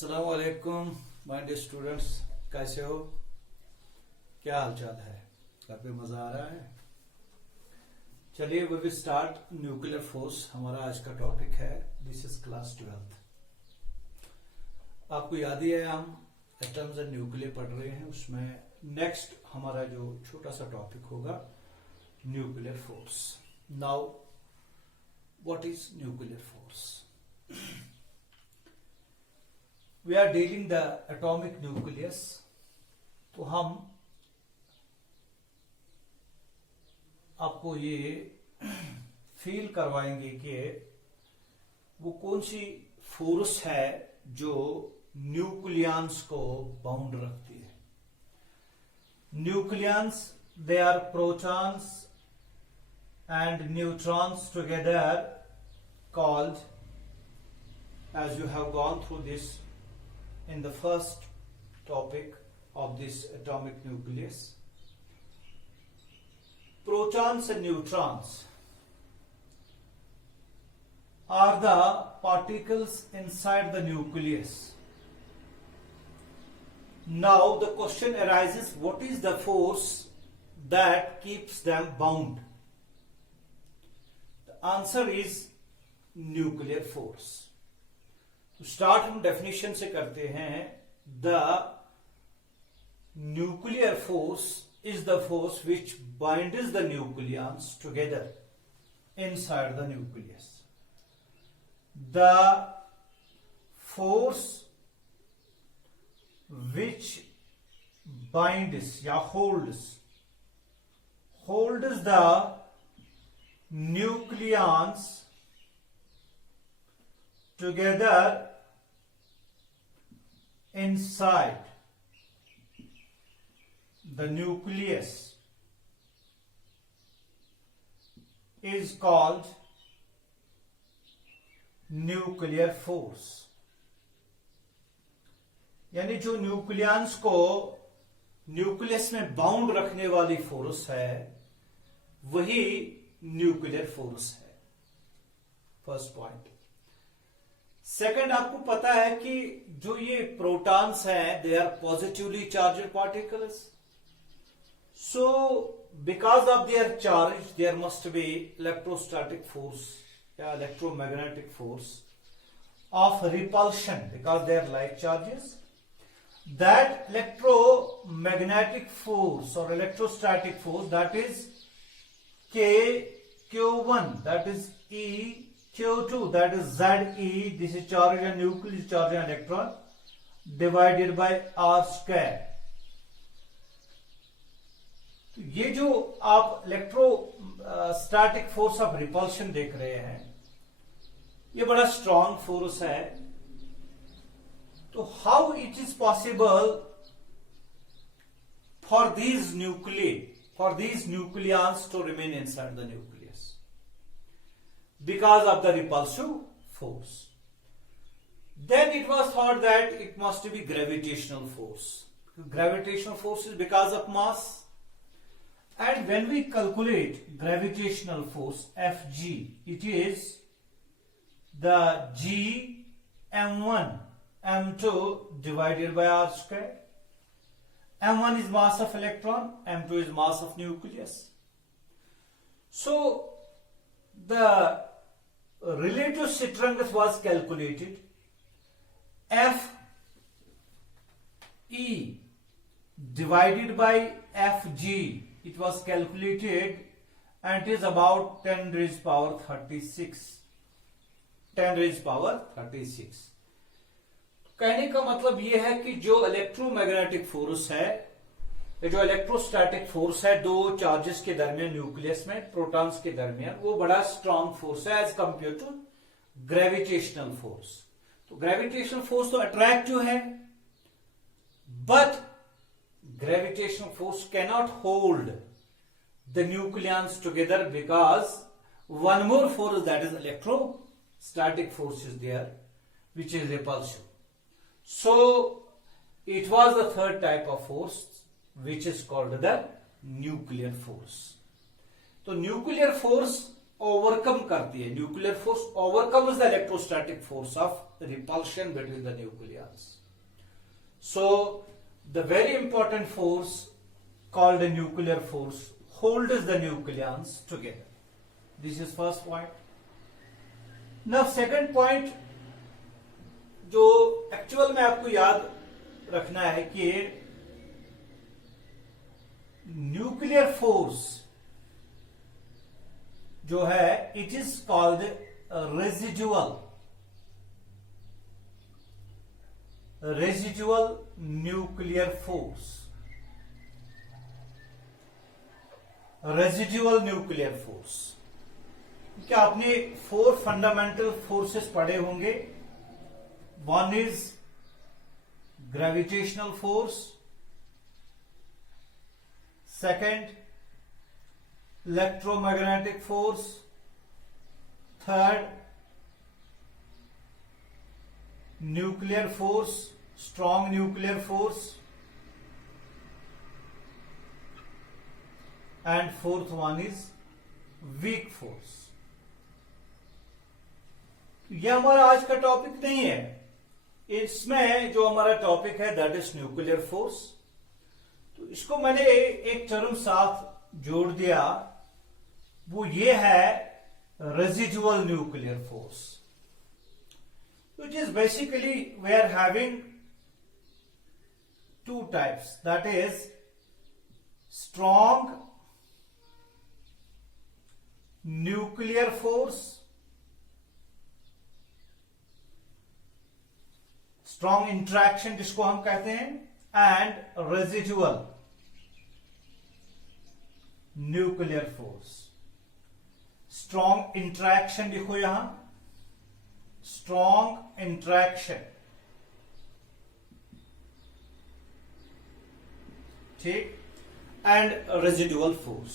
अस्सलाम वालेकुम my dear students, कैसे हो? क्या हाल चाल है? घर पे मजा आ रहा है? चलिए we will start nuclear force. हमारा आज का टॉपिक है, दिस इज क्लास 12th। आपको याद ही है हम एटम्स एंड न्यूक्लियर पढ़ रहे हैं। उसमें नेक्स्ट हमारा जो छोटा सा टॉपिक होगा nuclear force. Now what is nuclear force? We are dealing the atomic nucleus. तो हम आपको ये फील करवाएंगे कि वो कौन सी फोर्स है जो न्यूक्लियंस को बाउंड रखती है। Nucleons, they are protons and neutrons together, called, as you have gone through this in the first topic of this atomic nucleus. Protons and neutrons are the particles inside the nucleus. Now the question arises, what is the force that keeps them bound? Answer is nuclear force. तो start हम definition से करते हैं। The nuclear force is the force which binds the nucleons together inside the nucleus. The force which binds या holds the nucleons together inside the nucleus is called nuclear force। यानी जो nucleons को nucleus में bound रखने वाली force है वही nuclear force है। First point. सेकंड, आपको पता है कि जो ये प्रोटॉन्स हैं they are positively charged particles. So because of their charge there must be electrostatic force या electromagnetic force of repulsion because they are like charges. That electromagnetic force और electrostatic force, that is K Q1, that is E Q2, that is ZE, this is charge and nucleus charge and electron, divided by R square। तो ये जो आप electrostatic force of repulsion देख रहे हैं ये बड़ा स्ट्रॉन्ग फोर्स है। तो how it is possible for these nucleons to remain inside the nucleus? Because of the repulsive force. Then it was thought that it must be gravitational force. Gravitational force is because of mass. And when we calculate gravitational force Fg, it is the G m1 m2 divided by r square. m1 is mass of electron, m2 is mass of nucleus. So the relative strength was calculated. Fe divided by Fg, it was calculated and it is about 10 raised power 36. 10 raised power 36। कहने का मतलब यह है कि जो electromagnetic force है, जो electrostatic force है दो चार्जेस के दरमियान न्यूक्लियस में, प्रोटॉन्स के दरमियान, वो बड़ा स्ट्रॉन्ग फोर्स है as compared to gravitational force. तो ग्रेविटेशनल फोर्स तो अट्रैक्टिव है, but gravitational force cannot hold the nucleons together because one more force, that is electrostatic force is there which is repulsive. So it was the third type of force which is called the nuclear force। तो nuclear force overcome करती है, nuclear force overcomes the electrostatic force of repulsion between the nucleus. So the very important force called a nuclear force holds the nucleons together. This is first point. Now second point जो actual में आपको याद रखना है कि nuclear force जो है it is called residual nuclear force. Residual nuclear force क्या आपने 4 फंडामेंटल फोर्सेस पढ़े होंगे. One is gravitational force, second electromagnetic force, third nuclear force, strong nuclear force, and fourth one is weak force. यह हमारा आज का टॉपिक नहीं है. इसमें जो हमारा टॉपिक है दैट इज न्यूक्लियर फोर्स. तो इसको मैंने एक टर्म साथ जोड़ दिया, वो ये है residual nuclear force. Which is basically we are having 2 types, that is strong nuclear force, strong interaction जिसको हम कहते हैं, and residual nuclear force. Strong interaction लिखो यहां, स्ट्रॉन्ग इंट्रैक्शन. ठीक. And residual force.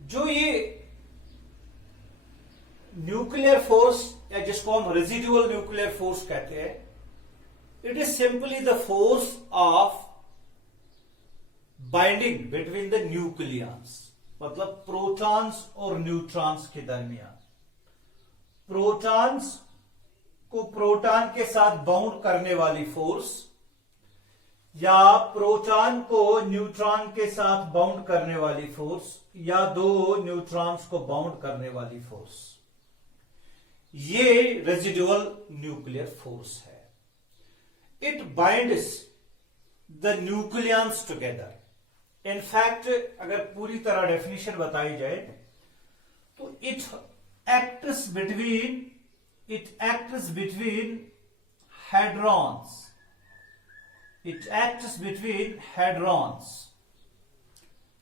जो ये न्यूक्लियर फोर्स या जिसको हम रेजिडुअल न्यूक्लियर फोर्स कहते हैं, it is simply the force of binding between the nucleus. मतलब प्रोटॉन्स और न्यूट्रॉन्स के दरमियान. प्रोटॉन्स को प्रोटॉन के साथ बाउंड करने वाली फोर्स या प्रोटॉन को न्यूट्रॉन के साथ बाउंड करने वाली फोर्स या 2 न्यूट्रॉन्स को बाउंड करने वाली फोर्स, ये रेजिडुअल न्यूक्लियर फोर्स है. It binds the nucleons together. In fact अगर पूरी तरह डेफिनेशन बताई जाए तो it acts between hadrons. It acts between hadrons.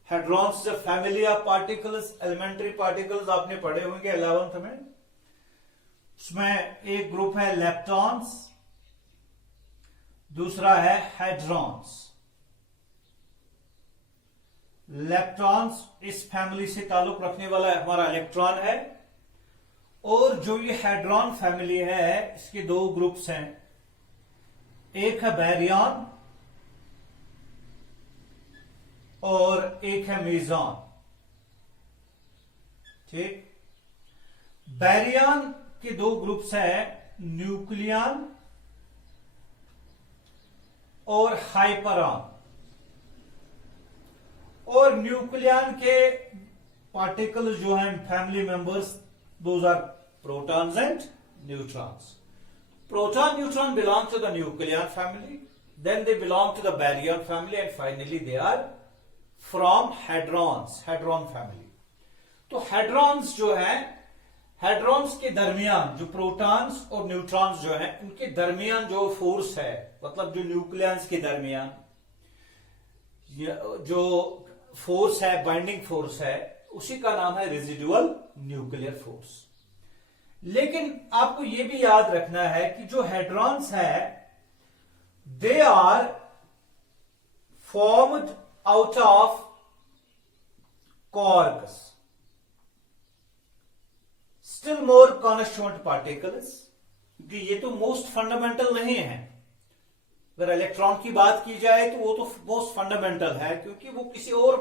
Hadrons the family of particles, elementary particles आपने पढ़े होंगे 11th में. उसमें एक ग्रुप है लेप्टॉन्स, दूसरा है हेड्रॉन्स. लेप्टॉन्स इस फैमिली से ताल्लुक रखने वाला हमारा इलेक्ट्रॉन है, और जो ये हेड्रॉन फैमिली है इसके 2 ग्रुप्स हैं. एक है बैरियन और एक है मेसॉन. ठीक. बैरियन के 2 ग्रुप्स हैं, न्यूक्लियन और हाइपरॉन. और न्यूक्लियन के पार्टिकल्स जो हैं family members, those are protons and neutrons. Proton, neutron belong to the nuclear family, then they belong to the baryon family, and finally they are from hadrons, hadron family. तो hadrons जो है, hadrons के दरमियान जो protons और neutrons जो है उनके दरमियान जो फोर्स है, मतलब जो न्यूक्लियंस के दरमियान जो फोर्स है, बाइंडिंग फोर्स है, उसी का नाम है रेजिडुअल न्यूक्लियर फोर्स. लेकिन आपको यह भी याद रखना है कि जो हेड्रॉन्स है they are formed out of quarks, still more constituent particles. क्योंकि ये तो मोस्ट फंडामेंटल नहीं है. अगर इलेक्ट्रॉन की बात की जाए तो वो तो मोस्ट फंडामेंटल है, क्योंकि वो किसी और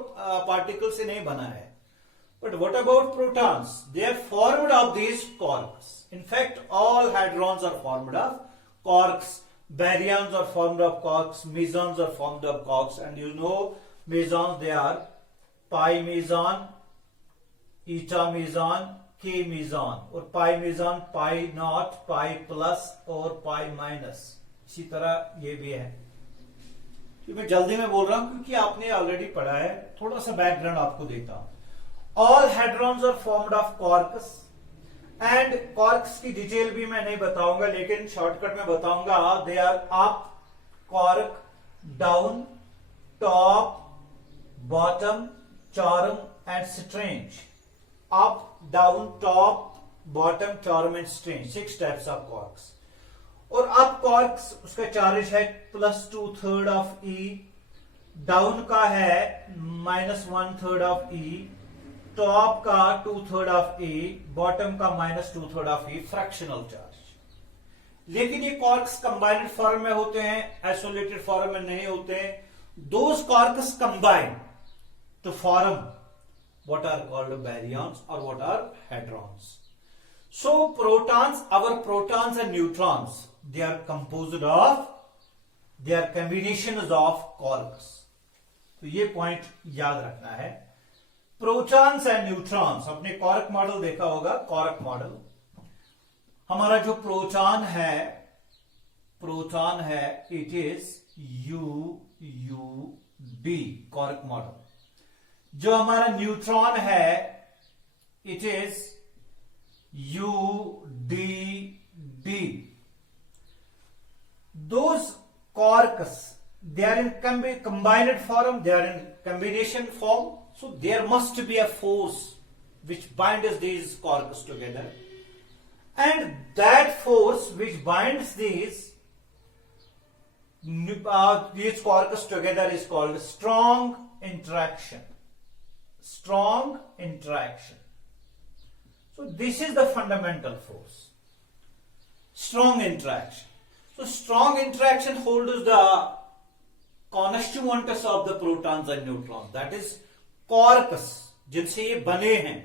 पार्टिकल से नहीं बना है. But what about protons? They are formed of these quarks. In fact, all hadrons are formed of quarks. Baryons are formed of quarks. Mesons are formed of quarks. And you know, mesons, they are pi meson, eta meson, k meson. और pi meson pi naught, pi plus और pi minus. इसी तरह ये भी है. मैं जल्दी में बोल रहा हूं क्योंकि आपने ऑलरेडी पढ़ा है. थोड़ा सा बैकग्राउंड आपको देता हूं. All hadrons are formed of quarks and quarks की डिटेल भी मैं नहीं बताऊंगा, लेकिन शॉर्टकट में बताऊंगा. They are up quark, down, top, bottom, charm and strange. Up, down, top, bottom, charm and strange. 6 types of quarks. और अप क्वार्क्स उसका चार्ज है +2/3 ऑफ ई, डाउन का है -1/3 ऑफ ई, टॉप का 2/3 ऑफ ई, बॉटम का -2/3 of E, fractional charge. लेकिन ये quarks combined form में होते हैं, आइसोलेटेड फॉर्म में नहीं होते हैं. Those quarks combine to form what are called baryons or what are hadrons. So protons, our protons and neutrons, they are composed of, they are combinations of quarks. तो ये point याद रखना है. Protons and neutrons, अपने quark model देखा होगा. Quark model, हमारा जो प्रोटॉन है it is UUB quark model. जो हमारा न्यूट्रॉन है it is UDD. Those quarks, they are in combined form, they are in combination form. So there must be a force which binds these quarks together, and that force which binds these quarks together is called strong interaction. Strong interaction. So this is the fundamental force. Strong interaction. So strong interaction holds the constituents of the protons and neutrons. That is quarks, जिनसे ये बने हैं.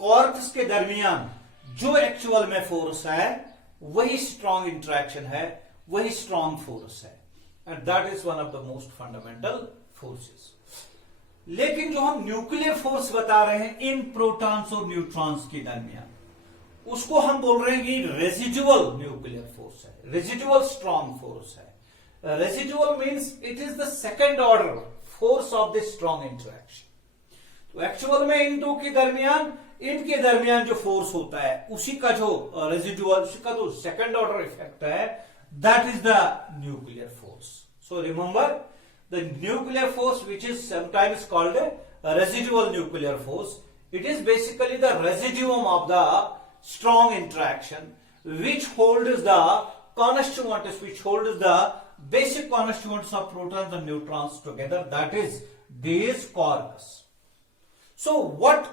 quarks के दरमियान जो actual में force है वही स्ट्रॉन्ग इंटरेक्शन है, वही स्ट्रॉन्ग फोर्स है. And that is one of the most fundamental forces. लेकिन जो हम न्यूक्लियर फोर्स बता रहे हैं इन प्रोटॉन्स और न्यूट्रॉन्स के दरमियान, उसको हम बोल रहे हैं कि रेजिडुअल न्यूक्लियर फोर्स है, रेजिडुअल स्ट्रॉन्ग फोर्स है. Residual means it is the second order force of the strong interaction. तो एक्चुअल में इन दो के दरमियान, इनके दरमियान जो फोर्स होता है उसी का जो रेजिडुअल, उसी का जो सेकेंड ऑर्डर इफेक्ट है, that is the nuclear force. So remember, the nuclear force, which is sometimes called a residual nuclear force, it is basically the residuum of the strong interaction which holds the constituents, which holds the basic constituents of protons and neutrons together, that is these quarks. So what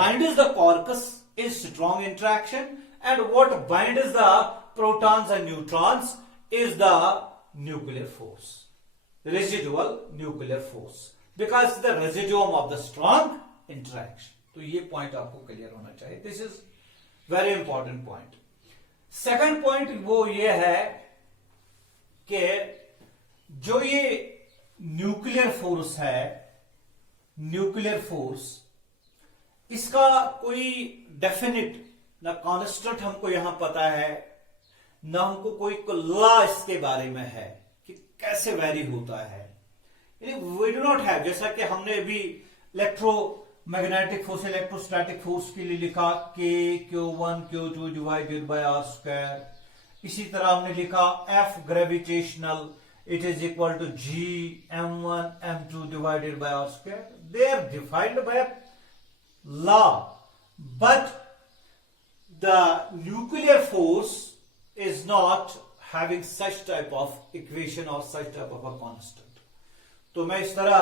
binds the quarks is strong interaction, and what binds the protons and neutrons is the nuclear force, residual nuclear force, because the residuum of the strong interaction. तो ये point आपको clear होना चाहिए. This is very important point. Second point वो ये है कि जो ये न्यूक्लियर फोर्स है, न्यूक्लियर फोर्स, इसका कोई डेफिनिट ना कांस्टेंट हमको यहां पता है, ना हमको कोई लॉ इसके बारे में है कि कैसे वेरी होता है. वी डू नॉट हैव, जैसा कि हमने अभी इलेक्ट्रोमैग्नेटिक फोर्स, इलेक्ट्रोस्टैटिक फोर्स के लिए लिखा Q1 Q2 divided by R square. इसी तरह हमने लिखा F gravitational, it is equal to G M1 M2 divided by R square. They are defined by law, but the nuclear force is not having such type of equation or such type of a constant. तो मैं इस तरह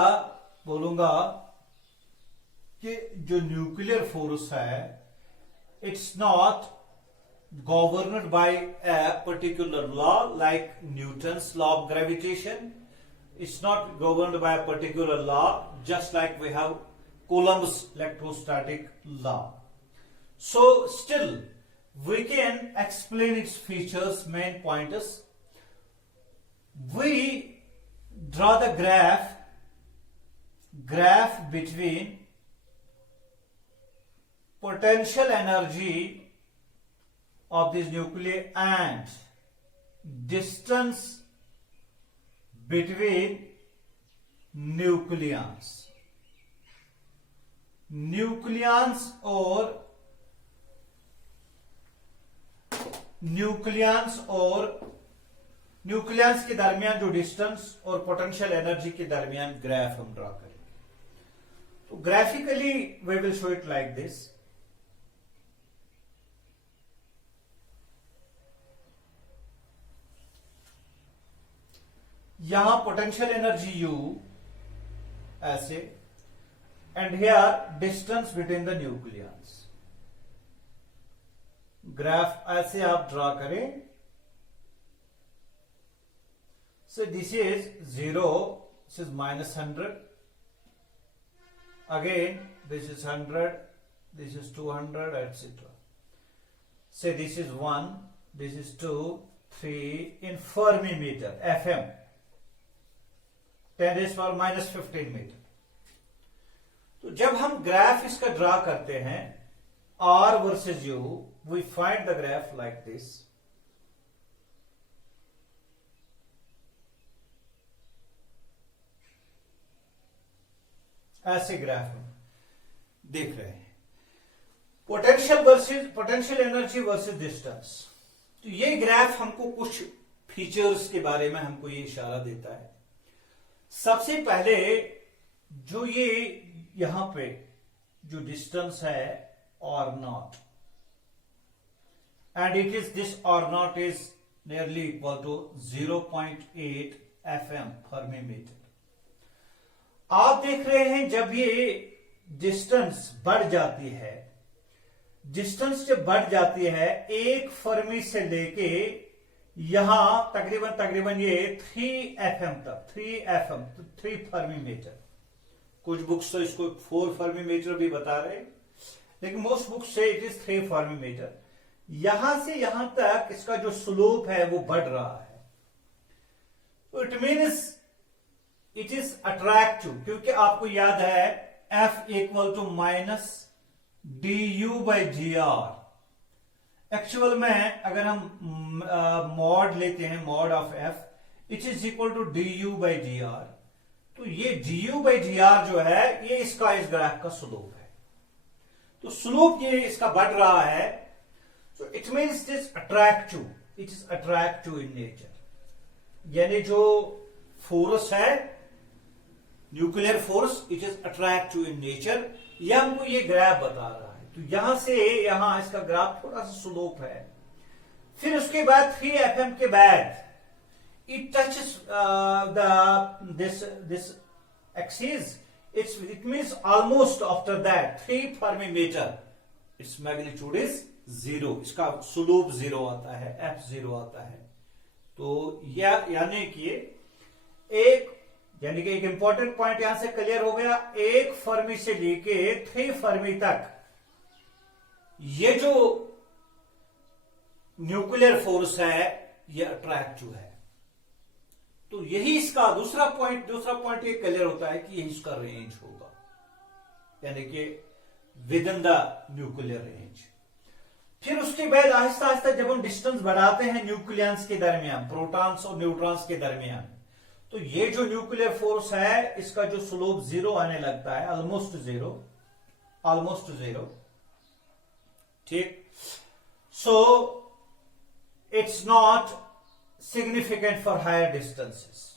बोलूंगा कि जो nuclear force है, it's not governed by a particular law like Newton's law of gravitation. It's not governed by a particular law, just like we have Coulomb's electrostatic law. So still we can explain its features, main pointers. We draw the graph between potential energy of this nuclei and distance between nucleons. Nucleons के दरमियान जो distance और potential energy के दरमियान graph हम draw करेंगे. तो graphically we will show it like this. यहां पोटेंशियल एनर्जी U ऐसे, and here distance between the nucleons. Graph ऐसे आप ड्रा करें. So this is 0, this is -100, again this is 100, this is 200, etc. Say this is 1, this is 2, 3 in Fermi meter, FM, 10 raised to power -15 meter. तो जब हम graph इसका draw करते हैं R versus U, we find the graph like this. ऐसे graph हम देख रहे हैं. Potential energy versus distance. तो ये ग्राफ हमको कुछ फीचर्स के बारे में हमको ये इशारा देता है. सबसे पहले जो ये यहां पे जो डिस्टेंस है R0, and it is this R0 is nearly equal to 0.8 FM Fermi meter. आप देख रहे हैं जब ये डिस्टेंस बढ़ जाती है, डिस्टेंस जब बढ़ जाती है 1 फर्मी से लेके यहां तकरीबन ये 3 FM तक, 3 फर्मी मीटर. कुछ बुक्स तो इसको 4 फर्मी मीटर भी बता रहे हैं, लेकिन मोस्ट बुक्स से इट इज 3 फर्मी मीटर. यहां से यहां तक इसका जो स्लोप है वो बढ़ रहा है. तो it means it is attractive, क्योंकि आपको याद है F equal to -du/dr. Actual में अगर हम मॉड लेते हैं, mod of F, it is equal to du/dr. तो ये du/dr जो है ये इसका इस ग्राफ का स्लोप है. तो स्लोप ये इसका बढ़ रहा है. तो it means it is attractive in nature. यानी जो फोर्स है nuclear force, it is attractive in nature. यह हमको ये ग्राफ बता रहा है. तो यहां से यहां इसका ग्राफ थोड़ा सा स्लोप है. फिर उसके बाद 3 FM के बाद it touches this axis. It means almost after that 3 Fermi meter, its magnitude is 0. इसका स्लोप 0 आता है, F 0 आता है. तो यानी कि एक इंपॉर्टेंट पॉइंट यहां से क्लियर हो गया. 1 फर्मी से लेके 3 फर्मी तक ये जो न्यूक्लियर फोर्स है ये अट्रैक्टिव है. तो यही इसका दूसरा पॉइंट ये क्लियर होता है कि यही इसका रेंज होगा, यानी कि with in the nuclear range. फिर उसके बाद आहिस्ता आहिस्ता जब हम डिस्टेंस बढ़ाते हैं न्यूक्लियंस के दरमियान, प्रोटॉन्स और न्यूट्रॉन्स के दरमियान, तो ये जो न्यूक्लियर फोर्स है इसका जो स्लोप 0 आने लगता है, ऑलमोस्ट जीरो. ठीक. So it's not significant for higher distances.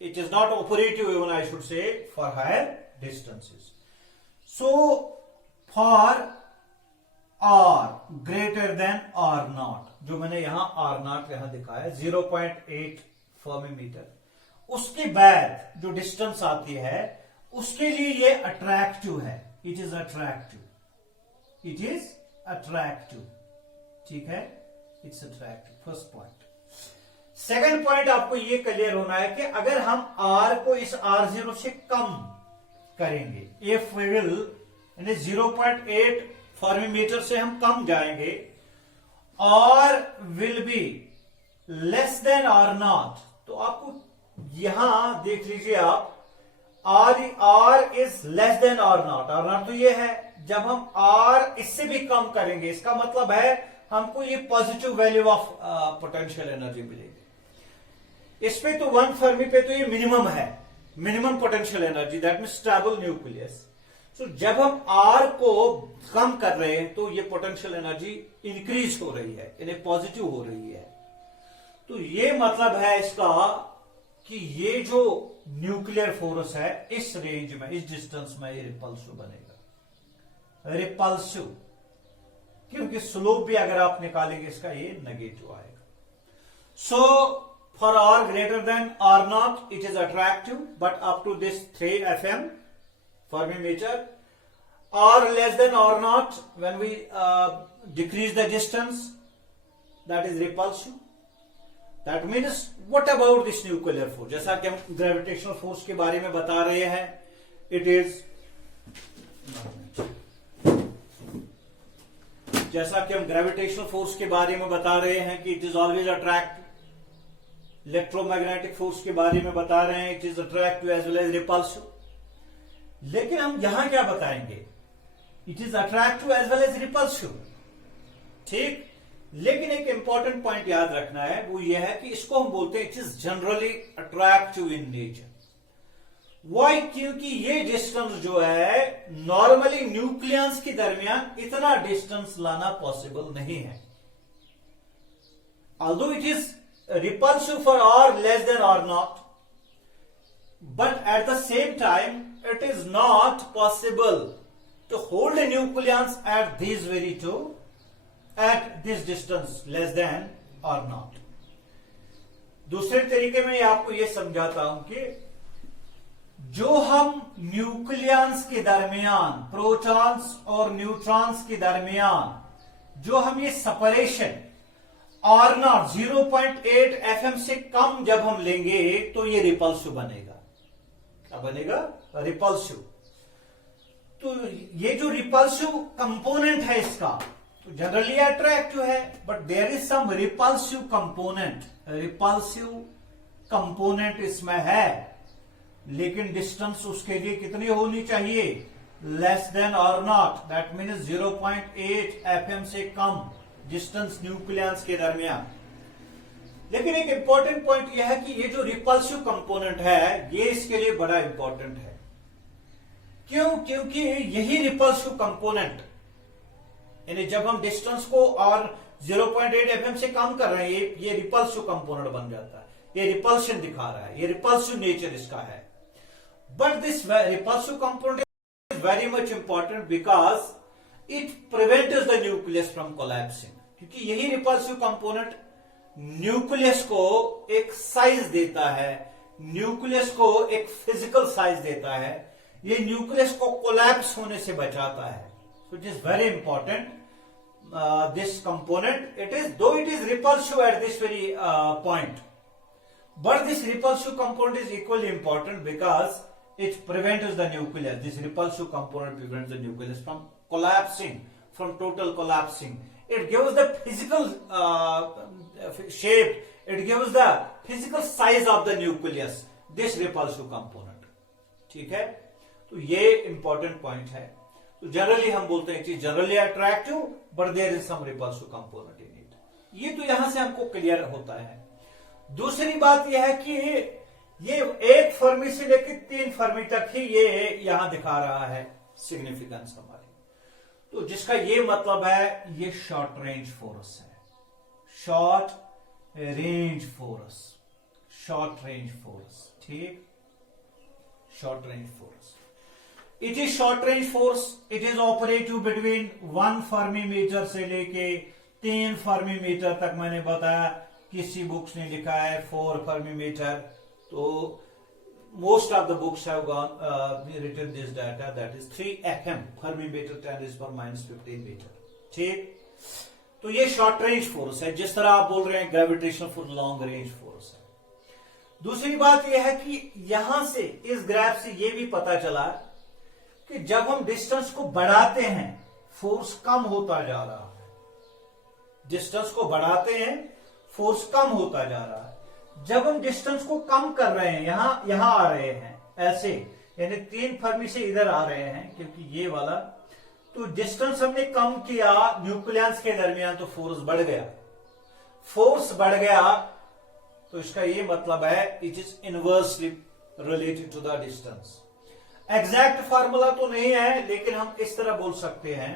It is not operative even, I should say, for higher distances. So for R greater than R0, जो मैंने यहां R0 यहां दिखाया 0.8 फर्मी मीटर, उसके बाद जो डिस्टेंस आती है उसके लिए ये अट्रैक्टिव है. It is attractive. ठीक है, it's attractive. First point. Second point आपको ये क्लियर होना है कि अगर हम R को इस R0 से कम करेंगे। इफ वी विल यानी 0.8 फर्मीमीटर से हम कम जाएंगे और will be less than r not, तो आपको यहां देख लीजिए आप, are is less than r not तो ये है जब हम आर इससे भी कम करेंगे, इसका मतलब है हमको ये positive value of potential energy मिलेगी। इस पे तो 1 फर्मी पे तो ये मिनिमम है, minimum potential energy, that mean stable nucleus. तो जब हम आर को कम कर रहे हैं तो ये पोटेंशियल एनर्जी इंक्रीज हो रही है, यानी पॉजिटिव हो रही है। तो ये मतलब है इसका कि ये जो न्यूक्लियर फोर्स है इस रेंज में, इस डिस्टेंस में ये रिपल्सिव बनेगा, रिपल्सिव, क्योंकि स्लोप भी अगर आप निकालेंगे इसका ये नेगेटिव आएगा। So for r greater than r naught it is attractive, but up to this 3 FM fermimeter, or less than or not when we decrease the distance, that is repulsive. That means what about this nuclear force? जैसा कि हम gravitational force के बारे में बता रहे हैं, it is, जैसा कि हम ग्रेविटेशनल फोर्स के बारे में बता रहे हैं कि it is always attractive, electromagnetic force के बारे में बता रहे हैं it is attractive as well as repulsive. लेकिन हम यहां क्या बताएंगे, it is attractive as well as repulsive, ठीक। लेकिन एक इंपॉर्टेंट पॉइंट याद रखना है, वो ये है कि इसको हम बोलते हैं it is generally attractive in nature. Why? क्योंकि ये डिस्टेंस जो है नॉर्मली न्यूक्लियस के दरमियान इतना डिस्टेंस लाना पॉसिबल नहीं है। Although it is repulsive for r less than r naught, but at the same time it is not possible to hold a nucleus at these very two, at this distance less than or not. दूसरे तरीके में आपको यह समझाता हूं कि जो हम न्यूक्लियस के दरमियान, प्रोटॉन्स और न्यूट्रॉन्स के दरमियान जो हम ये सेपरेशन आर नॉट 0.8 FM से कम जब हम लेंगे तो ये रिपल्सिव बनेगा। क्या बनेगा? रिपल्सिव। तो ये जो रिपल्सिव कंपोनेंट है इसका, तो जनरली अट्रैक्टिव है, but there is some repulsive component, repulsive component इसमें है, लेकिन डिस्टेंस उसके लिए कितनी होनी चाहिए? Less than r naught, that means 0.8 FM से कम डिस्टेंस न्यूक्लियस के दरमियान। लेकिन एक इंपॉर्टेंट पॉइंट यह है कि ये जो रिपल्सिव कंपोनेंट है ये इसके लिए बड़ा इंपॉर्टेंट है। क्यों? क्योंकि यही रिपल्सिव कंपोनेंट, यानी जब हम डिस्टेंस को और 0.8 FM से कम कर रहे हैं ये रिपल्सिव कंपोनेंट बन जाता है, ये रिपल्शन दिखा रहा है, ये रिपल्सिव नेचर इसका है। But this repulsive component is very much important because it prevents the nucleus from collapsing, क्योंकि यही रिपल्सिव कंपोनेंट न्यूक्लियस को एक साइज देता है, न्यूक्लियस को एक फिजिकल साइज देता है, ये न्यूक्लियस को कोलैप्स होने से बचाता है। So it is very important this component, it is though it is repulsive at this very point, but this repulsive component is equally important because it prevents the nucleus, this repulsive component prevents the nucleus from collapsing, from total collapsing. It gives the physical shape, it gives the physical size of the nucleus, this repulsive component, ठीक है। तो ये important point है। तो generally हम बोलते हैं कि generally attractive but there is some repulsive component in it. ये तो यहां से हमको क्लियर होता है। दूसरी बात यह है कि ये 1 फर्मी से लेकर 3 फर्मी तक ही ये यहां दिखा रहा है सिग्निफिकेंस हमारी, तो जिसका ये मतलब है ये शॉर्ट रेंज फोर्स है, short range force, short range force, ठीक, short range force. It is short range force, it is operative between 1 fermi metre से लेके 3 फर्मीमीटर तक। मैंने बताया किसी बुक्स ने लिखा है 4 फर्मीमीटर, तो most of the books have written this data, that is 3 FM fermimeter 10⁻⁻15 metre, ठीक। तो ये शॉर्ट रेंज फोर्स है, जिस तरह आप बोल रहे हैं gravitational force long range force है। दूसरी बात यह है कि यहां से इस ग्राफ से ये भी पता चला कि जब हम डिस्टेंस को बढ़ाते हैं फोर्स कम होता जा रहा है। डिस्टेंस को बढ़ाते हैं फोर्स कम होता जा रहा है। जब हम डिस्टेंस को कम कर रहे हैं, यहां आ रहे हैं ऐसे, यानी 3 फर्मी से इधर आ रहे हैं क्योंकि ये वाला, तो डिस्टेंस हमने कम किया न्यूक्लियस के दरमियान तो फोर्स बढ़ गया। फोर्स बढ़ गया तो इसका ये मतलब है it is inversely related to the distance. Exact formula तो नहीं है, लेकिन हम इस तरह बोल सकते हैं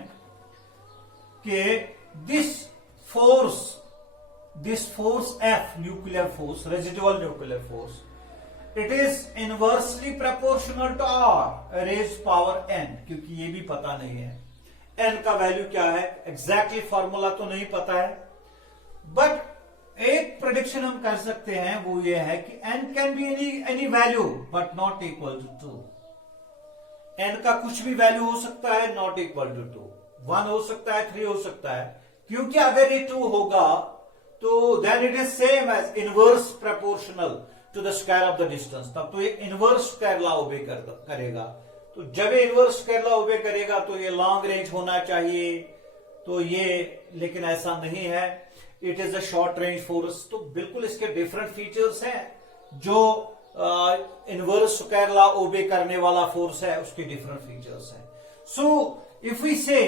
कि this force F, nuclear force, residual nuclear force, it is inversely proportional to R raise power n, क्योंकि ये भी पता नहीं है n का वैल्यू क्या है, एग्जैक्टली फॉर्मूला तो नहीं पता है, बट एक प्रेडिक्शन हम कर सकते हैं, वो ये है कि n can be any value but not equal to 2। n का कुछ भी वैल्यू हो सकता है, नॉट इक्वल टू 2, 1 हो सकता है, 3 हो सकता है, क्योंकि अगर ये 2 होगा तो then it is same as inverse proportional to the square of the distance, तब तो ये इनवर्स स्क्वायर लॉ ओबे करेगा। तो जब ये इनवर्स स्क्वायर लॉ ओबे करेगा तो ये लॉन्ग रेंज होना चाहिए, तो ये, लेकिन ऐसा नहीं है, it is a short range force. तो बिल्कुल इसके डिफरेंट फीचर्स हैं। जो इनवर्स स्क्वायर लॉ ओबे करने वाला फोर्स है उसके डिफरेंट फीचर्स हैं। सो इफ वी से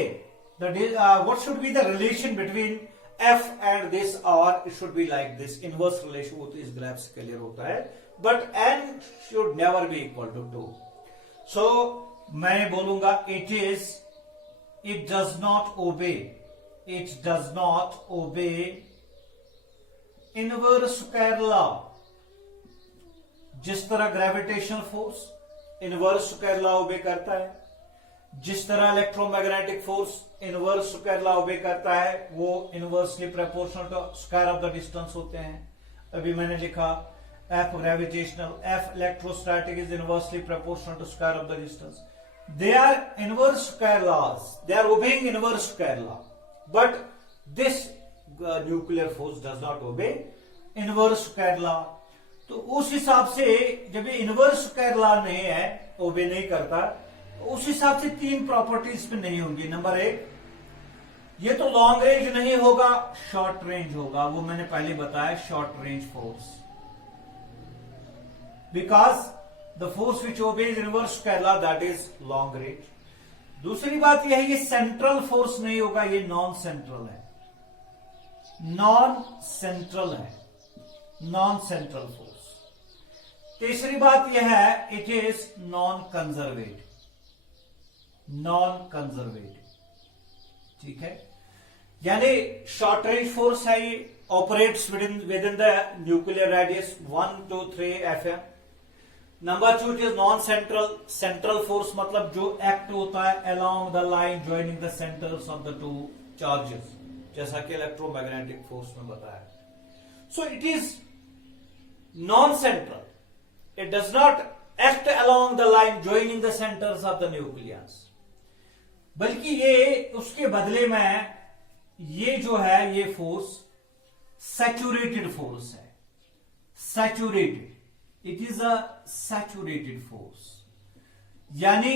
what should be the relation between F and this R, it should be like this, inverse relation, वो तो इस ग्राफ से क्लियर होता है, but n should never be equal to 2. So मैं बोलूंगा it does not obey inverse square law। जिस तरह gravitational force inverse square law obey करता है, जिस तरह electromagnetic force inverse square law obey करता है, वो inversely proportional to square of the distance होते हैं। अभी मैंने लिखा F gravitational, F electrostatic is inversely proportional to square of the distance. They are inverse square laws, they are obeying inverse square law, but this nuclear force does not obey inverse square law। तो उस हिसाब से जब ये inverse square law नहीं है, ओबे नहीं करता, उस हिसाब से 3 प्रॉपर्टीज पे नहीं होंगी। नंबर 1, ये तो लॉन्ग रेंज नहीं होगा, शॉर्ट रेंज होगा, वो मैंने पहले बताया, short range force, because the force which obeys inverse square law that is long range. दूसरी बात यह है ये सेंट्रल फोर्स नहीं होगा, ये नॉन सेंट्रल है, नॉन सेंट्रल फोर्स। तीसरी बात यह है इट इज नॉन कंजर्वेटिव, ठीक है, यानी शॉर्ट रेंज फोर्स है, ये operates with in the nuclear radius 1 2 3 FM। Number 2, it is non central force, मतलब जो एक्ट होता है along the line joining the centres of the 2 charges, जैसा कि इलेक्ट्रोमैग्नेटिक फोर्स में बताया। सो it is non central, it does not act along the line joining the centers of the nucleus, बल्कि ये उसके बदले में ये जो है ये फोर्स सैचुरेटेड फोर्स है, saturated, it is a saturated force, यानी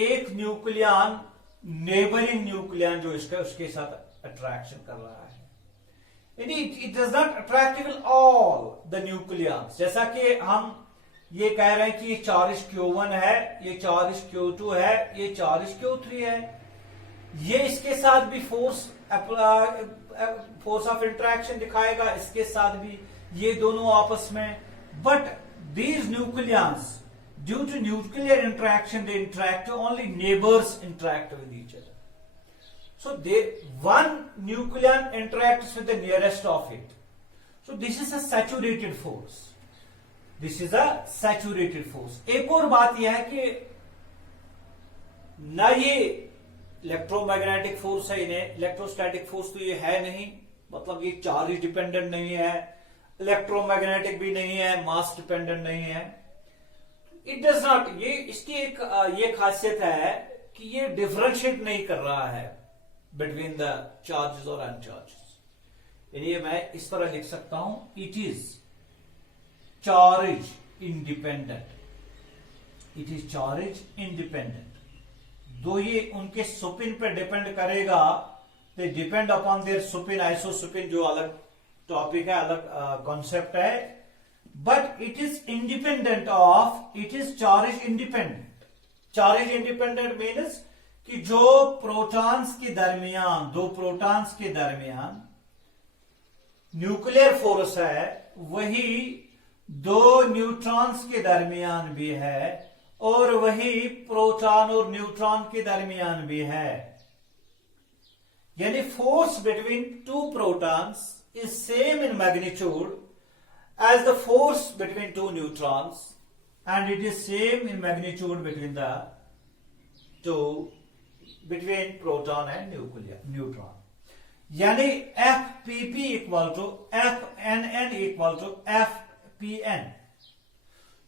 एक न्यूक्लियन नेबरिंग न्यूक्लियन जो इसका उसके साथ अट्रैक्शन कर रहा है, यानी it does not attract even all the nucleons. जैसा कि हम ये कह रहे हैं कि ये चार्ज Q1 है, ये चार्ज Q2 है, ये चार्ज Q3 है, ये इसके साथ भी फोर्स ऑफ इंटरेक्शन दिखाएगा, इसके साथ भी, ये दोनों आपस में, but these nucleons due to nuclear interaction they interact, only neighbours interact with each other. So one nucleon interacts with the nearest of it. So this is a saturated force. This is a saturated force. एक और बात यह है कि ना ये electromagnetic force है, इन्हें इलेक्ट्रोस्टैटिक फोर्स तो ये है नहीं, मतलब ये चार्ज डिपेंडेंट नहीं है, इलेक्ट्रोमैग्नेटिक भी नहीं है, मास डिपेंडेंट नहीं है। इट डज नॉट, ये इसकी एक ये खासियत है कि ये डिफरेंशिएट नहीं कर रहा है बिटवीन द चार्जेस और अनचार्जेस। यानी मैं इस तरह लिख सकता हूं, it is charge independent, it is charge independent. दो ये उनके सुपिन पे डिपेंड करेगा, they depend upon their Supin, आइसोसुपिन, जो अलग टॉपिक है, अलग कॉन्सेप्ट है, but it is independent of, it is charge independent. Charge independent means कि जो प्रोटॉन्स के दरमियान, दो प्रोटॉन्स के दरमियान न्यूक्लियर फोर्स है, वही दो न्यूट्रॉन्स के दरमियान भी है, और वही प्रोटॉन और न्यूट्रॉन के दरमियान भी है। यानी force between two protons is same in magnitude as the force between two neutrons, and it is same in magnitude between the two, between proton and neutron. यानी FPP equal to FNN equal to FPN.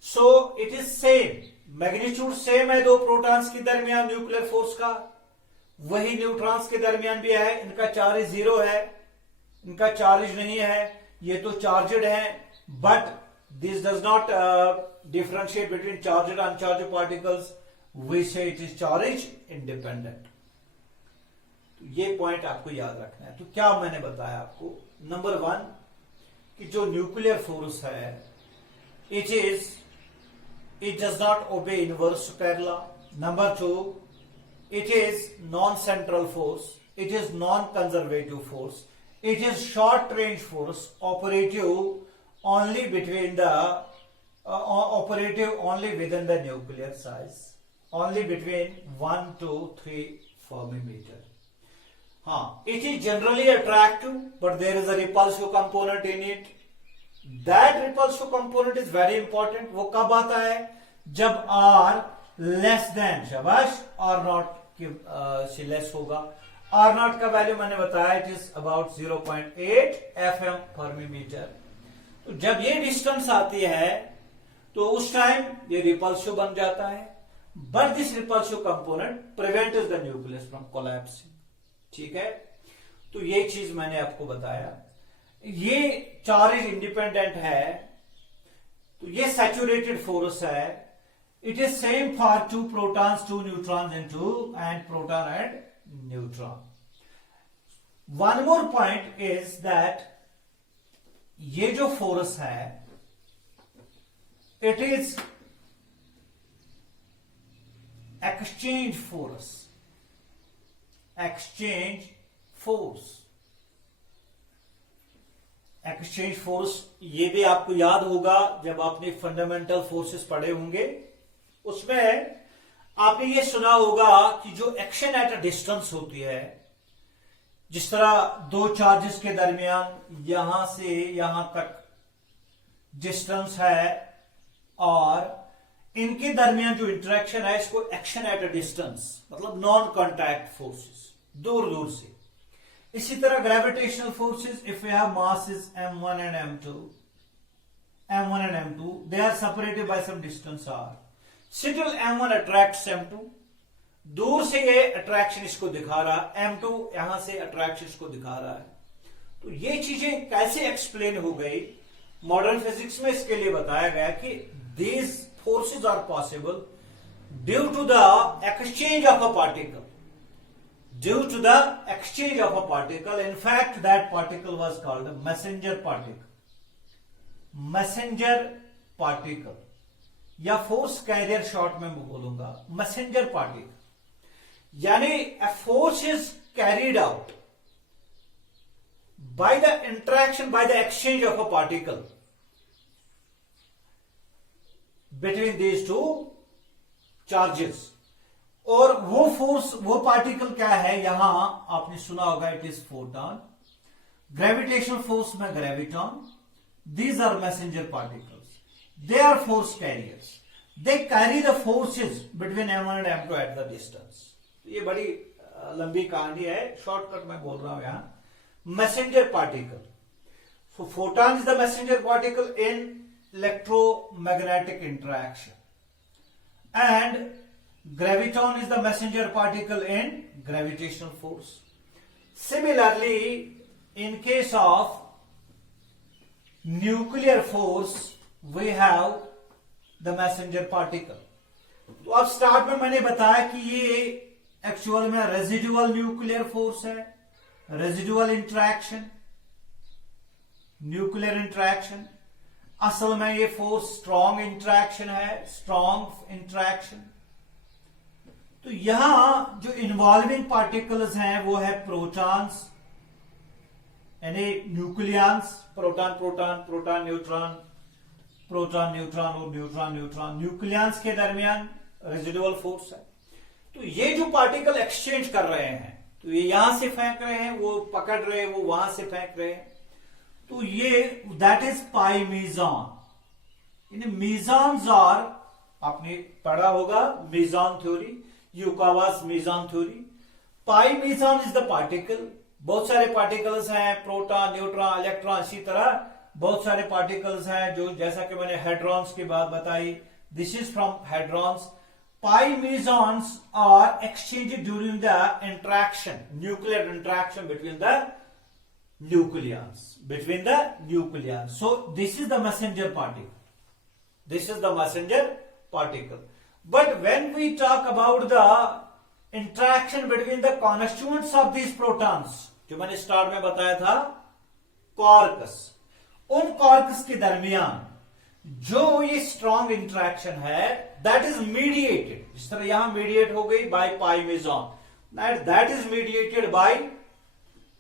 So it is same, magnitude same है दो protons के दरमियान nuclear force का, वही neutrons के दरमियान भी है। इनका चार्ज 0 है, इनका चार्ज नहीं है, ये तो चार्जड है, but this does not differentiate between charged and uncharged particles, we say it is charge independent. ये पॉइंट आपको याद रखना है। तो क्या मैंने बताया आपको, नंबर 1 कि जो न्यूक्लियर फोर्स है, it does not obey inverse square law. Number 2, it is non-central force, it is non-conservative force, it is short range force, operative only between the operative only within the nuclear size, only between 1 to 3 fermi-meter. It is generally attractive, but there is a repulsive component in it. That repulsive component is very important. वो कब आता है? जब R less than, शाबाश, R not से less होगा। R not का value मैंने बताया, it is about 0.8 FM Fermi-metre. तो जब ये डिस्टेंस आती है तो उस टाइम ये रिपल्सिव बन जाता है, but this repulsive component prevents the nucleus from collapsing. ठीक है, तो ये चीज मैंने आपको बताया। ये चार्ज इंडिपेंडेंट है, तो ये सैचुरेटेड फोर्स है। It is same for two protons, two neutrons and proton and neutron. One more point is that ये जो force है, it is exchange force. Exchange force. Exchange force ये भी आपको याद होगा जब आपने फंडामेंटल फोर्सेस पढ़े होंगे, उसमें आपने ये सुना होगा कि जो एक्शन एट अ डिस्टेंस होती है, जिस तरह दो चार्जेस के दरमियान यहां से यहां तक डिस्टेंस है, और इनके दरमियान जो इंटरेक्शन है, इसको एक्शन एट अ डिस्टेंस, मतलब नॉन कॉन्टैक्ट फोर्सेस, दूर दूर से। इसी तरह gravitational forces, if we have masses m1 and m2, they are separated by some distance r. Still m1 attracts m2, दूर से ये अट्रैक्शन इसको दिखा रहा है, m2 यहां से अट्रैक्शन इसको दिखा रहा है। तो ये चीजें कैसे एक्सप्लेन हो गई मॉडर्न फिजिक्स में, इसके लिए बताया गया कि these forces are possible due to the exchange of a particle. Due to the exchange of a particle, in fact that particle was called a messenger particle. Messenger particle या force career short में बोलूंगा, messenger particle. यानी a force is carried out by the interaction, by the exchange of a particle between these two charges. और वो force, वो particle क्या है, यहां आपने सुना होगा, it is photon. Gravitational force में graviton. These are messenger particles, they are force carriers, they carry the forces between m1 and m2 at the distance. ये बड़ी लंबी कहानी है, शॉर्टकट में बोल रहा हूं यहां। Messenger particle, so photon is the messenger particle in electromagnetic interaction, and graviton is the messenger particle in gravitational force. Similarly, in case of nuclear force, we have the messenger particle. तो अब start में मैंने बताया कि ये actual में residual nuclear force है, residual interaction, nuclear interaction. असल में ये फोर्स स्ट्रॉन्ग इंटरेक्शन है, स्ट्रॉन्ग इंटरेक्शन। तो यहां जो इन्वॉल्विंग पार्टिकल्स हैं वो है प्रोटॉन्स यानी nucleons, proton proton, proton neutron, proton neutron और न्यूट्रॉन न्यूट्रॉन, न्यूक्लियंस के दरमियान रेजिडुअल फोर्स है। तो ये जो पार्टिकल एक्सचेंज कर रहे हैं, तो ये यहां से फेंक रहे हैं, वो पकड़ रहे हैं, वो वहां से फेंक रहे हैं, तो ये दैट इज पाई मीजॉन। इन मीजॉन्स आर, आपने पढ़ा होगा meson theory, Yukawa's meson theory. Pi meson is the particle. बहुत सारे पार्टिकल्स हैं, प्रोटॉन, न्यूट्रॉन, इलेक्ट्रॉन, इसी तरह बहुत सारे पार्टिकल्स हैं जो, जैसा कि मैंने हेड्रॉन्स की बात बताई, this is from hadrons. Pi mesons are exchange during the interaction, nuclear interaction between the nucleons, between the nucleons. So this is the messenger particle. This is the messenger particle. But when we talk about the interaction between the constituents of these protons, जो मैंने start में बताया था कॉर्कस, उन कॉर्कस के दरमियान जो ये स्ट्रॉन्ग इंटरेक्शन है दैट इज मीडिएटेड, जिस तरह यहां मीडिएट हो गई by pi meson, that is mediated by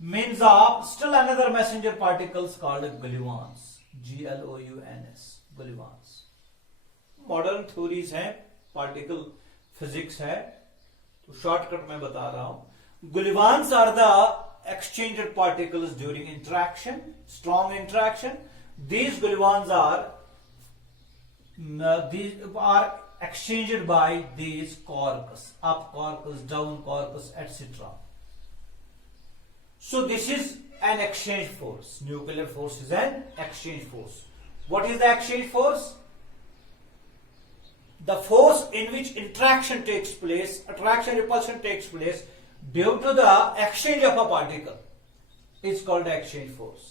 means of still another messenger particles called gluons, GLOUNS, gluons. Modern theories हैं, पार्टिकल फिजिक्स है, तो शॉर्टकट में बता रहा हूं। gluons are the exchanged particles during interaction, strong interaction. These gluons are exchanged by these corpus, up corpus, down corpus, etc. So this is an exchange force. Nuclear force is an exchange force. What is the exchange force? The force in which interaction takes place, attraction repulsion takes place due to the exchange of a particle is called the exchange force.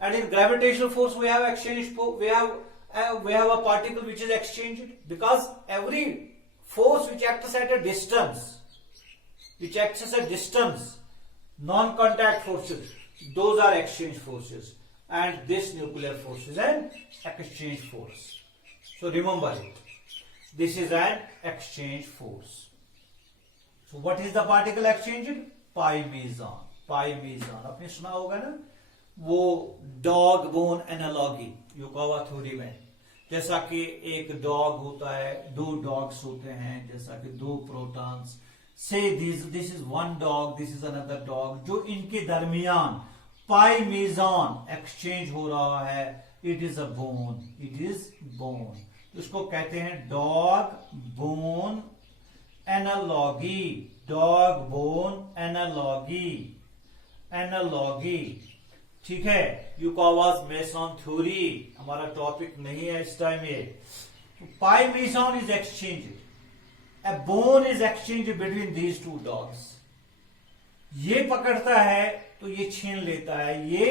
And in gravitational force we have exchange force, we have a particle which is exchanged, because every force which acts at a distance, non-contact forces, those are exchange forces, and this nuclear force is an exchange force. So remember it, this is an exchange force. So what is the particle exchanged? Pi meson. Pi meson आपने सुना होगा ना, वो dog bone analogy Yukawa theory में, जैसा कि एक dog होता है, दो डॉग्स होते हैं, जैसा कि दो protons, so this is one dog, this is another dog, जो इनके दरमियान पाई मीजॉन एक्सचेंज हो रहा है, it is a bone, it is bone. इसको कहते हैं dog bone analogy, dog bone analogy, analogy, ठीक है। यूकावास मेसन थ्योरी हमारा टॉपिक नहीं है इस टाइम ये। Pi meson is exchange, a bone is exchanged between these two dogs. ये पकड़ता है तो ये छीन लेता है, ये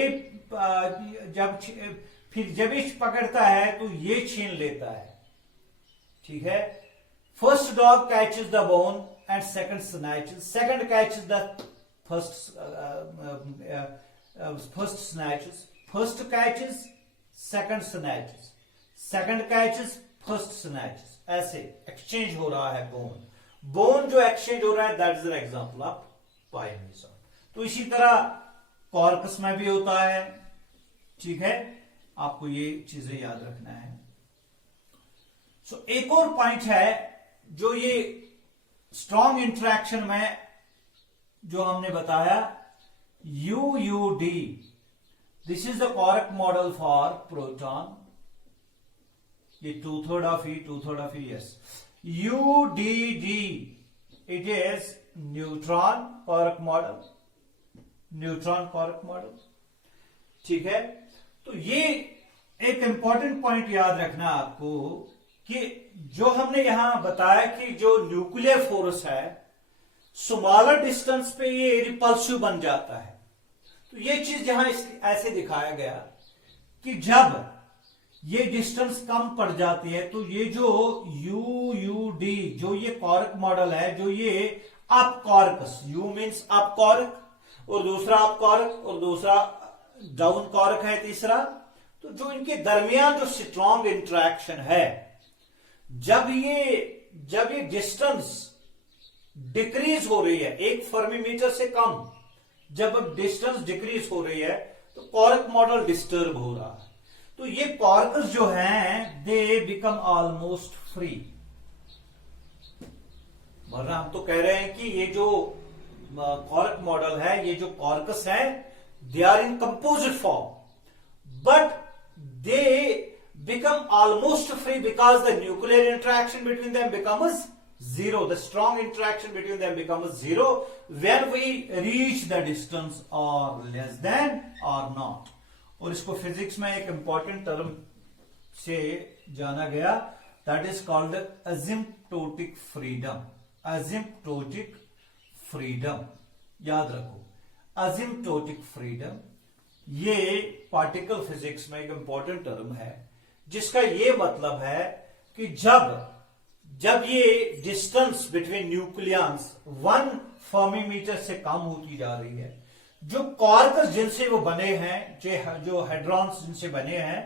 जब ये पकड़ता है तो ये छीन लेता है, ठीक है। First dog catches the bone and second snatches, second catches the first snatches, first catches second snatches, second catches first snatches, ऐसे एक्सचेंज हो रहा है बोन। बोन जो एक्सचेंज हो रहा है that is an example of pi meson. तो इसी तरह कॉर्कस में भी होता है, ठीक है, आपको ये चीजें याद रखना है। सो एक और पॉइंट है जो ये स्ट्रॉन्ग इंटरेक्शन में जो हमने बताया, UUD, this is the cork model for proton, ये 2/3 of E, 2/3 of E, yes. UDD, it is neutron quark model, neutron quark model, ठीक है। तो ये एक इंपॉर्टेंट पॉइंट याद रखना आपको कि जो हमने यहां बताया कि जो न्यूक्लियर फोर्स है स्मॉलर डिस्टेंस पे ये रिपल्सिव बन जाता है। तो ये चीज यहां ऐसे दिखाया गया कि जब ये डिस्टेंस कम पड़ जाती है तो ये जो UUD, जो ये कॉर्क मॉडल है, जो ये अपकॉर्कस, यू मीन्स अपकॉर्क और दूसरा अपकॉर्क और दूसरा डाउन कॉर्क है तीसरा। तो जो इनके दरमियान जो स्ट्रॉन्ग इंटरेक्शन है, जब ये डिस्टेंस डिक्रीज हो रही है 1 फर्मीमीटर से कम, जब डिस्टेंस डिक्रीज हो रही है तो कॉर्क मॉडल डिस्टर्ब हो रहा है। तो ये कॉर्कस जो हैं दे बिकम ऑलमोस्ट फ्री। वरना हम तो कह रहे हैं कि ये जो कॉर्क मॉडल है, ये जो कॉर्कस है, they are in composite form, but they become almost free because the nuclear interaction between them becomes zero. The strong interaction between them becomes zero when we reach the distance or less than or not. और इसको physics में एक important term से जाना गया, that is called asymptotic freedom. Asymptotic freedom याद रखो, asymptotic freedom ये पार्टिकल फिजिक्स में एक इंपॉर्टेंट टर्म है, जिसका ये मतलब है कि जब ये डिस्टेंस बिटवीन न्यूक्लियंस 1 फर्मीमीटर से कम होती जा रही है, जो कॉर्कस जिनसे वो बने हैं, जो हेड्रॉन्स जिनसे बने हैं,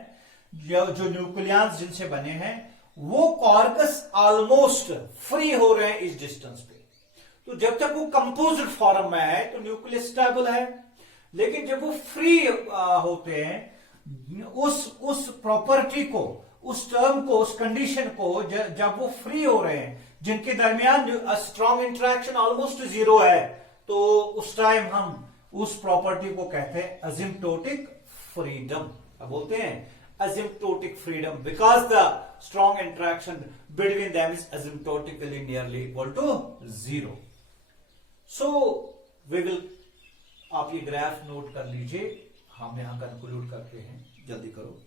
जो न्यूक्लियंस जिनसे बने हैं, वो कॉर्कस ऑलमोस्ट फ्री हो रहे हैं इस डिस्टेंस पे। तो जब तक वो कंपोजिट फॉर्म में है तो न्यूक्लियस स्टेबल है, लेकिन जब वो फ्री होते हैं, उस प्रॉपर्टी को, उस टर्म को, उस कंडीशन को, जब वो फ्री हो रहे हैं, जिनके दरमियान स्ट्रॉन्ग इंटरेक्शन ऑलमोस्ट जीरो है, तो उस टाइम हम उस प्रॉपर्टी को कहते हैं एसिम्प्टोटिक फ्रीडम। बोलते हैं asymptotic freedom because the strong interaction between them is asymptotically nearly equal to zero. So we will, आप ये ग्राफ नोट कर लीजिए, हम यहां कंक्लूड करते हैं, जल्दी करो।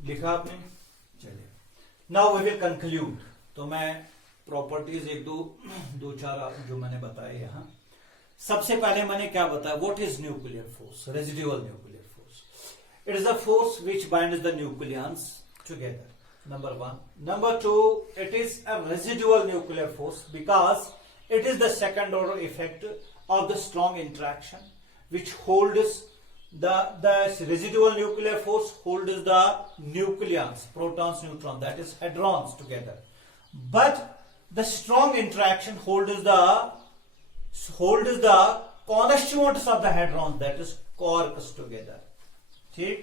लिखा आपने? चलिए, नाउ वी विल कंक्लूड। तो मैं प्रॉपर्टीज एक दो चार जो मैंने बताए यहां, सबसे पहले मैंने क्या बताया, what is nuclear force? Residual nuclear force, it is the force which binds the nucleons together, number 1. Number 2, it is a residual nuclear force because it is the second order effect of the strong interaction which holds the residual nuclear force holds the nucleons, protons, neutrons, that is hadrons together, but the strong interaction holds the constituents of the hadrons, that is quarks together. ठीक।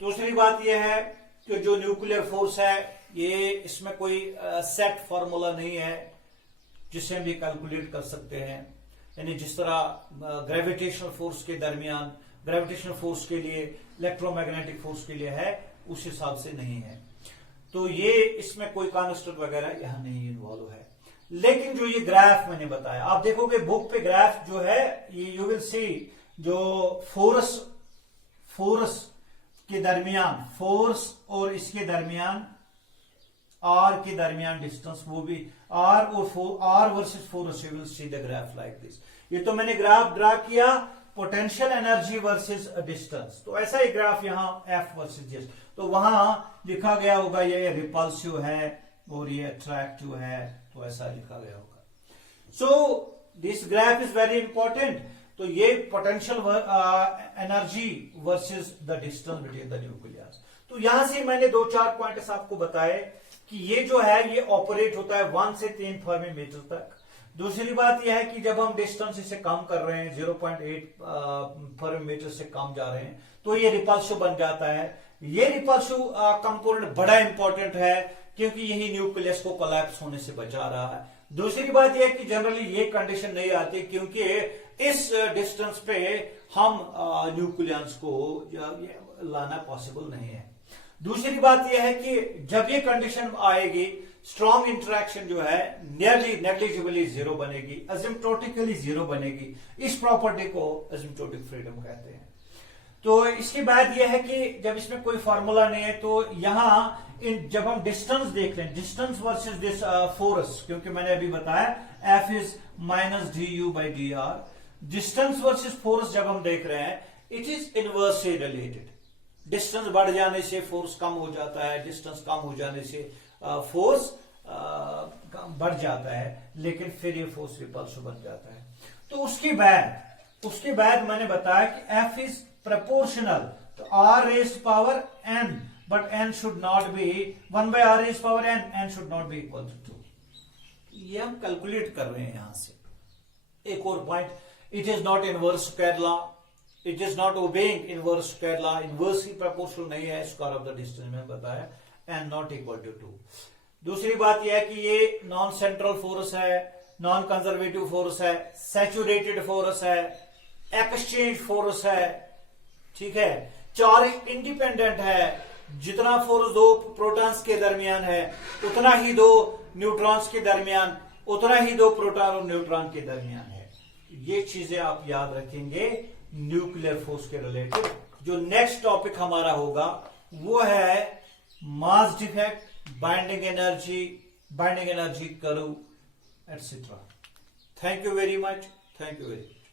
दूसरी बात यह है कि जो nuclear force है, ये इसमें कोई सेट फॉर्मूला नहीं है जिसे हम ये कैलकुलेट कर सकते हैं, यानी जिस तरह ग्रेविटेशनल फोर्स के दरमियान, ग्रेविटेशनल फोर्स के लिए, इलेक्ट्रोमैग्नेटिक फोर्स के लिए है, उस हिसाब से नहीं है। तो ये इसमें कोई कांस्टेंट वगैरह यहां नहीं इन्वॉल्व है। लेकिन जो ये ग्राफ मैंने बताया, आप देखोगे बुक पे ग्राफ जो है, ये यू विल सी जो फोर्स के दरमियान, फोर्स और इसके दरमियान, आर के दरमियान डिस्टेंस, वो भी आर और R versus force, you will see the graph like this. ये तो मैंने ग्राफ ड्रा किया पोटेंशियल एनर्जी वर्सेस डिस्टेंस, तो ऐसा ही ग्राफ यहां एफ वर्सेस डिस्टेंस, तो वहां लिखा गया होगा ये रिपल्सिव है और ये अट्रैक्टिव है, तो ऐसा लिखा गया होगा। So this graph is very important. तो ये potential energy versus the distance between the nucleus. तो यहां से मैंने 2-4 पॉइंट्स आपको बताए कि ये जो है ये ऑपरेट होता है 1 से 3 फर्मीमीटर तक। दूसरी बात यह है कि जब हम डिस्टेंस इसे कम कर रहे हैं, 0.8 फर्मीमीटर से कम जा रहे हैं, तो ये रिपल्सिव बन जाता है। ये रिपल्सिव कंपोनेंट बड़ा इंपॉर्टेंट है क्योंकि यही न्यूक्लियस को कोलैप्स होने से बचा रहा है। दूसरी बात यह कि जनरली ये कंडीशन नहीं आती क्योंकि इस डिस्टेंस पे हम न्यूक्लियंस को लाना पॉसिबल नहीं है। दूसरी बात यह है कि जब ये कंडीशन आएगी, स्ट्रॉन्ग इंटरेक्शन जो है नियरली नेग्लिजिबली जीरो बनेगी, एसिम्प्टोटिकली जीरो बनेगी। इस प्रॉपर्टी को एसिम्प्टोटिक फ्रीडम कहते हैं। तो इसके बाद यह है कि जब इसमें कोई फॉर्मूला नहीं है तो यहां जब हम डिस्टेंस देख लें, डिस्टेंस वर्सेस दिस फोर्स, क्योंकि मैंने अभी बताया F is minus D you by D R, distance versus force जब हम देख रहे हैं it is inversely related. Distance बढ़ जाने से फोर्स कम हो जाता है, डिस्टेंस कम हो जाने से फोर्स बढ़ जाता है, लेकिन फिर ये फोर्स रिपल्सिव बन जाता है। तो उसके बाद मैंने बताया कि F is proportional to r raised power n, but n should not be 1 by r raised power n, n should not be equal to 2। ये हम कैलकुलेट कर रहे हैं यहां से। एक और point, it is not inverse square law, it is not obeying inverse square law, inversely proportional नहीं है, स्क्वायर ऑफ द डिस्टेंस में बताया, एन नॉट इक्वल टू 2। दूसरी बात यह है कि ये नॉन सेंट्रल फोर्स है, नॉन कंजर्वेटिव फोर्स है, सैचुरेटेड फोर्स है, एक्सचेंज फोर्स है, ठीक है, चार्ज इंडिपेंडेंट है। जितना फोर्स दो प्रोटॉन्स के दरमियान है उतना ही दो न्यूट्रॉन्स के दरमियान, उतना ही दो प्रोटॉन और न्यूट्रॉन के दरमियान है। ये चीजें आप याद रखेंगे न्यूक्लियर फोर्स के रिलेटेड। जो नेक्स्ट टॉपिक हमारा होगा वो है mass defect, binding energy curve etcetera. Thank you very much, thank you very much.